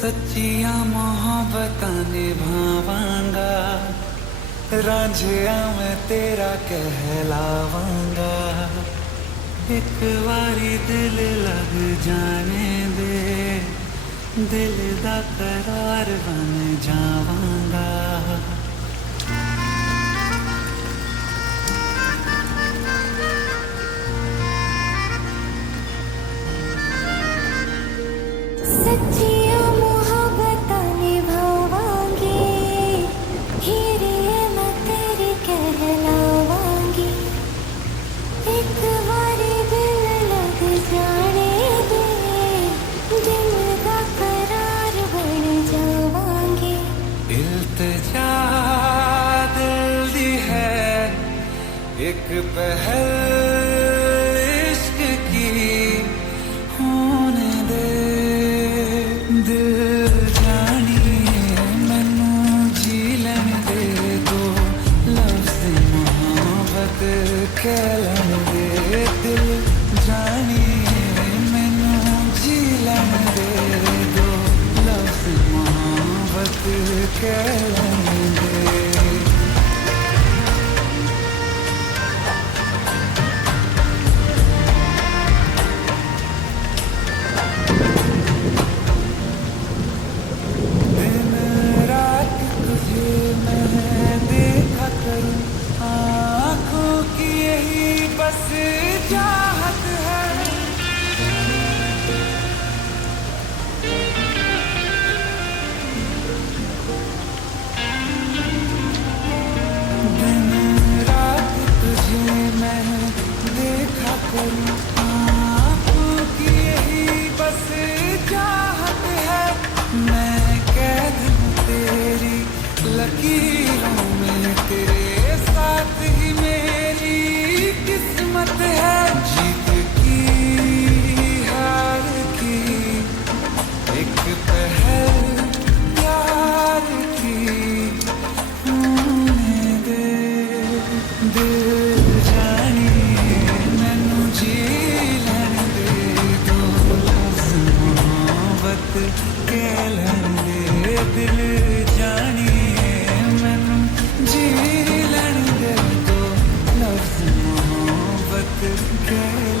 सच्चियां मोहब्बतां निभावांगा, रांझिया मैं तेरा कहलावांगा। एक बारी दिल लग जाने दे, दिल दा करार बन जावांगा। सच्चियां मोहब्बतां निभावांगी, हीरे मैं तेरी कहलावांगी। एक बारी दिल लग जाने दे, दिल दा करार बन जावांगी। इल्तिजा दिल दी है एक पहल इश्क की, होने दे दिल जानिए मैनू जी लैन दे दो, लफ्ज़ मोहब्बत कह लैन दे। दिल जानिए मैनू जी लैन दे दो, लफ्ज़ मोहब्बत कह लैन दे। दिन रात तुझे मैं देखा करूं, आँखों की यही बस चाहत है। दिन रात तुझे मैं देखा करूं, आँखों की यही बस चाहत है। मैं कैद हूँ तेरी लकीरों में, तेरे साथ ही मेरी किस्मत है। जीत की हार की एक पहल प्यार की, होने दे दिल जानिए मैनू जी लैन दे दो, लफ्ज़ मोहब्बत कह लैन दे। दिल जानिए मैनू जी लैन दे दो, लफ्ज़ मोहब्बत कह